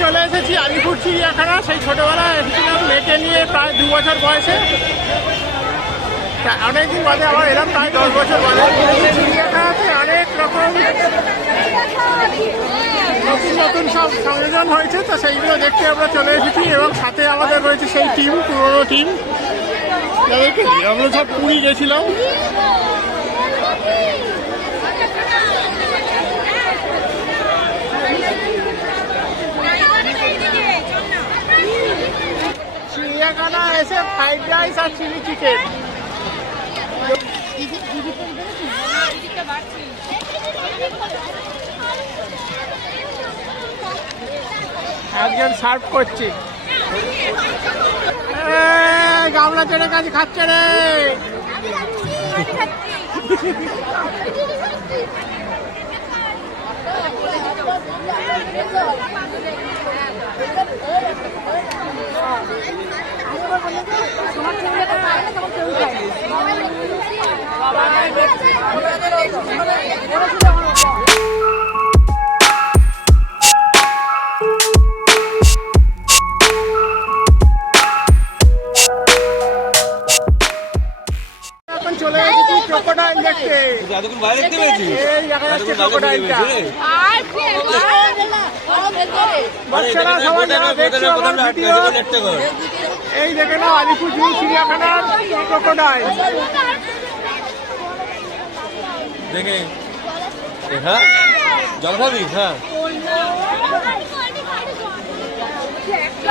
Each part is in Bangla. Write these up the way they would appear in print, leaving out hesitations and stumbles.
চলে এসেছি আলিপুর চিড়িয়াখানা। সেই ছোটবেলায় এসেছিলাম মেয়েকে নিয়ে, প্রায় 2 বছর বয়সে। অনেকদিন বাদে আবার এলাম, প্রায় 10 বছর বাদে। চিড়িয়াখানাতে অনেক রকম নতুন নতুন সব সংযোজন হয়েছে, তো সেইগুলো দেখতে আমরা চলে এসেছি। এবং সাথে আমাদের রয়েছে সেই টিম, পুরোনো টিম, যাদেরকে আমরা সব পুরী গেছিলাম। চিড়িয়াখানা এসে ফ্রাইড রাইস আর চিলি চিকেন। একজন সার্ভ করছে, গামলা চড়ে কাছে খাচ্ছে রে। চলে এসেছি ক্রোকোডাইল দেখতে। এই দেখা যাচ্ছে ক্রোকোডাইলটা। বাচ্চারা সবাই দেখছে আমার ভিডিও। এই দেখে নাও আলিপুর জু চিড়িয়াখানার ক্রোকোডাইল। দেখে হ্যাঁ জল খাবি? হ্যাঁ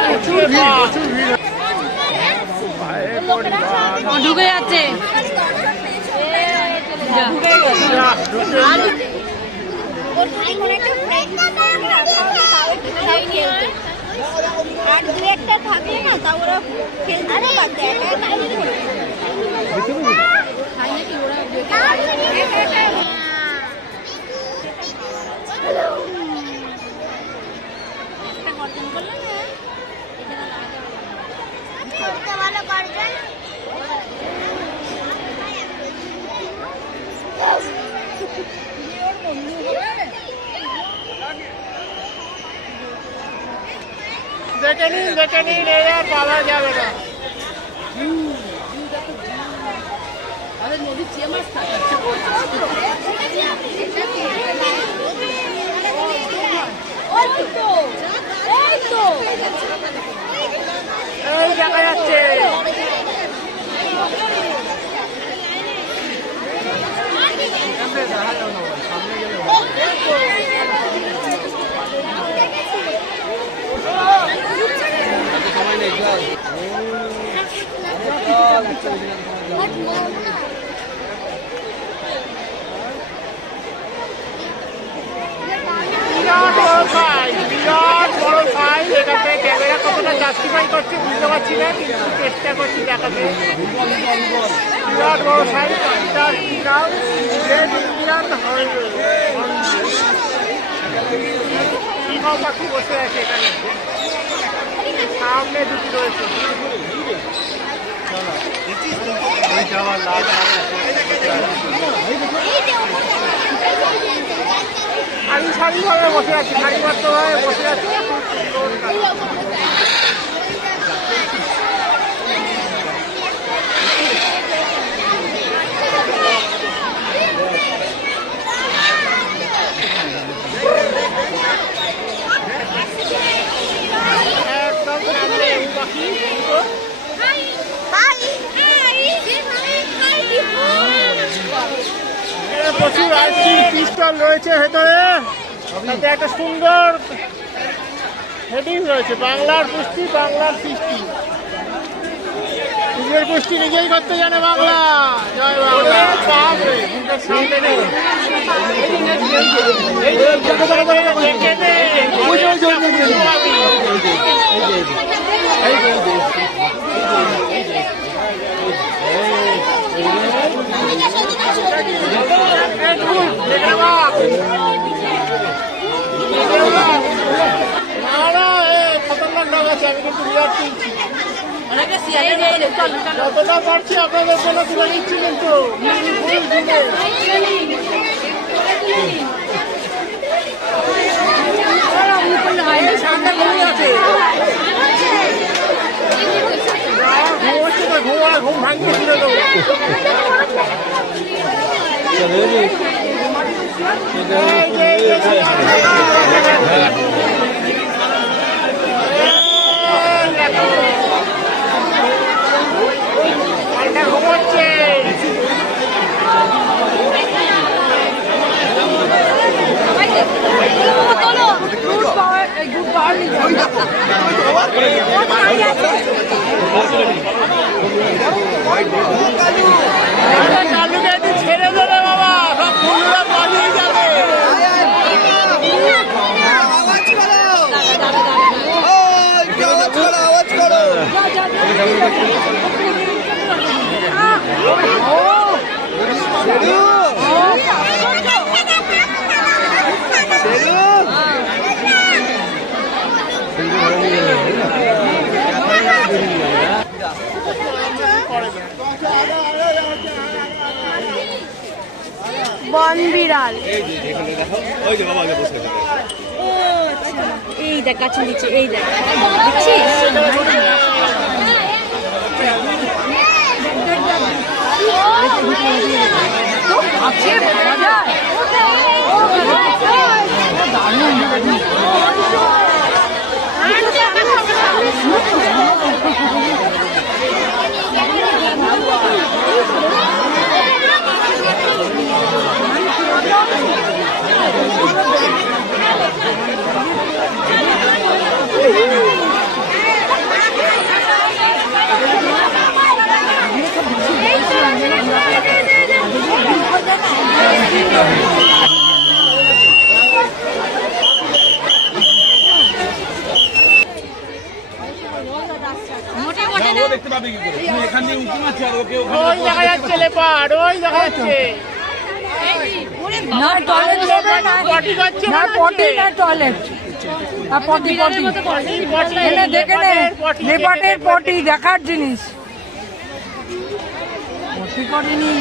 প্রচুর ভিড়, প্রচুর ভিড়। ঢুকে যাচ্ছে। দেখে নিন এরা পাওয়া যাবে না। এই দেখা যাচ্ছে। বিরাট বড় ফাইল। এটাতে ক্যামেরা কতটা জাস্টিফাই করছে বুঝতে পারছি না, কিন্তু চেষ্টা করছি দেখাতে। বিরাট বড় ফাইল। পাখি বসে আছে এখানে, সামনে দুটি রয়েছে। আমি সারিভাবে বসে আছি, সারিবদ্ধভাবে বসে আছি। একদম সামনে পাখি। প্রচুর আইসক্রিম পিস্টল রয়েছে ভেতরে। সাথে একটা সুন্দর হেডিং রয়েছে, বাংলার পুষ্টি, বাংলার সৃষ্টি। নিজের পুষ্টি নিজেই করতে জানে বাংলা। জয় বাংলা। সামনে নেই আছে, আমি কিন্তু বিরাট তুলছি। যতটা পারছি আপনাদের জন্য তুলে নিচ্ছি কিন্তু ঘুম ভাঙিয়ে তুলে দেবো। ঘুমোচ্ছে চালুকে একদিন ছেড়ে দেবে বাবা, সব ফুলগুলো পালিয়ে যাবে। বন বিড়াল এই দেখ কাছে নিচে, এই দেখ ওই দেখা যাচ্ছে লেপার্ড, ওই দেখা যাচ্ছে। না টয়লেট যাবে না, পটি করছে না পটি না টয়লেট, পটি পটি এনে দেখে নে, লেপাটের পটি দেখার জিনিস, পটি করেনি।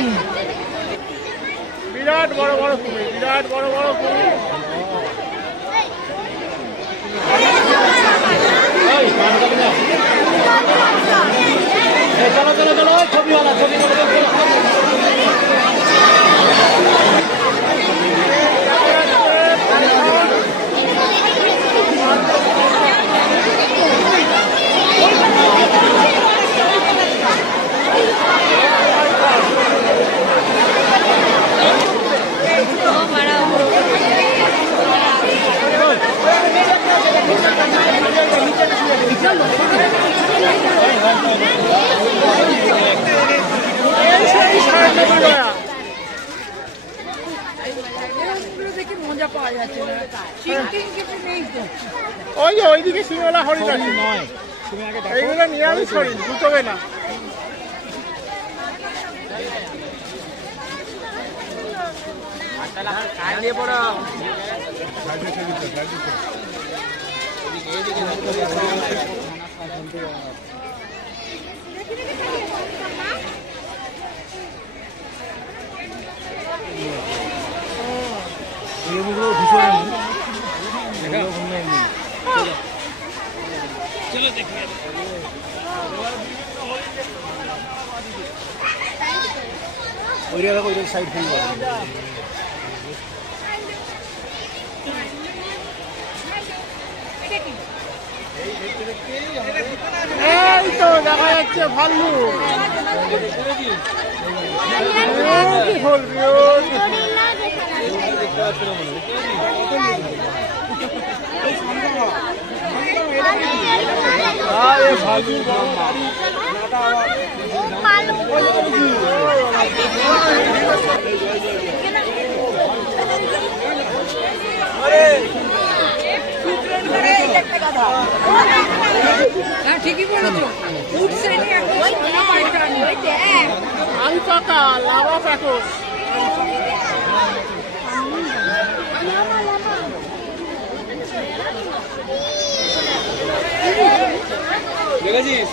বিরাট বড় বড় কুমির, বিরাট বড় বড় কুমির। চলো চলো চলো ছবিওয়ালা ছবি মজা পাওয়া যাচ্ছে না, কিছু নেই তো। ওই যে ওইদিকে সিংহলা হরিণ আছে, এইগুলো নিরামিষ হরিণ, দুটোবে না। চলো দেখি ওই সাইড থেকে এই তো দেখা যাচ্ছে ভাল্লুক। ঠিকই বলেছো, উঠছে আলু পাকা লাভা প্যাকস। দেখেছিস?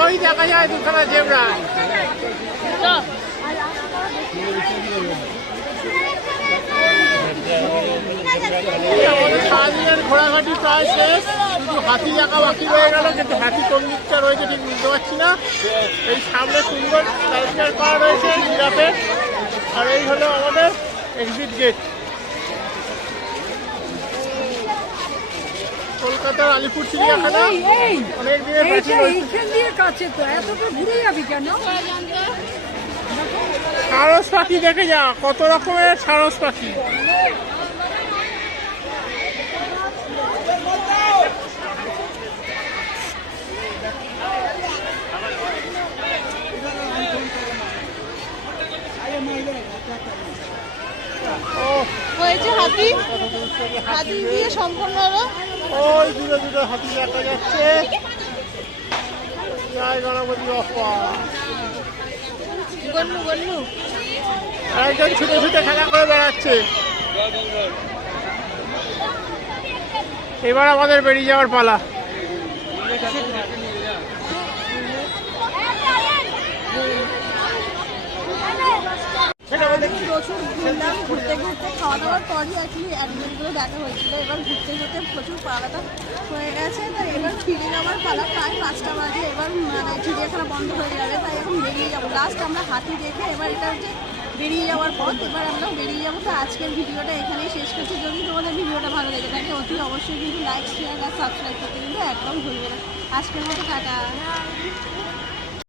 ওই দেখা যায় দুখানা জেব্রা। আমাদের সারাদিনের ঘোরাঘাটি প্রায় শেষ, শুধু হাতি দেখা বাকি রয়ে গেল, কিন্তু হাতি কোন দিকটা রয়েছে ঠিক বুঝতে পারছি না। এই সামনে সুন্দর টাইগার পাড়া রয়েছে জিরাফের, আর এই হলো আমাদের এক্সিট গেট। কলকাতার আলিপুর চিড়িয়াখানা অনেক দিনের প্রাচীন ঐতিহ্য। দিয়ে কাছে তো এতটা ঘুরে যাবি কেন? সারস পাখি দেখে যা, কত রকমের সারস পাখি। হয়েছে হাতি, হাতি দিয়ে সম্পন্ন হলো। ওই দূরে দূরে হাতি দেখা যাচ্ছে। জয় গণপতি বাপ্পা। গন্নু গন্নু একজন ছুটে ছুটে খেলা করে বেড়াচ্ছে। এবার আমাদের বেরিয়ে যাওয়ার পালা। প্রচুর ঘুরলাম, ঘুরতে ঘুরতে খাওয়া দাওয়ার পরই অ্যাকচুয়ালি অ্যাডভেঞ্চারগুলো দেখা হয়েছিল। এবার ঘুরতে ঘুরতে প্রচুর পালাটা হয়ে গেছে, তাই এবার ফিরে যাওয়ার পালা। প্রায় 5টা বাজে, এবার মানে চিড়িয়াখানা বন্ধ হয়ে যাবে, তাই এখন বেরিয়ে যাবো। লাস্ট আমরা হাতি দেখে এবার এটা হচ্ছে বেরিয়ে যাওয়ার পথ, এবার আমরা বেরিয়ে যাবো। তো আজকের ভিডিওটা এখানেই শেষ করছি। যদি তোমাদের ভিডিওটা ভালো লেগে থাকে অতি অবশ্যই কিন্তু লাইক, শেয়ার আর সাবস্ক্রাইব করতে কিন্তু একদম ভুলবে না। আজকের মতো টাটা।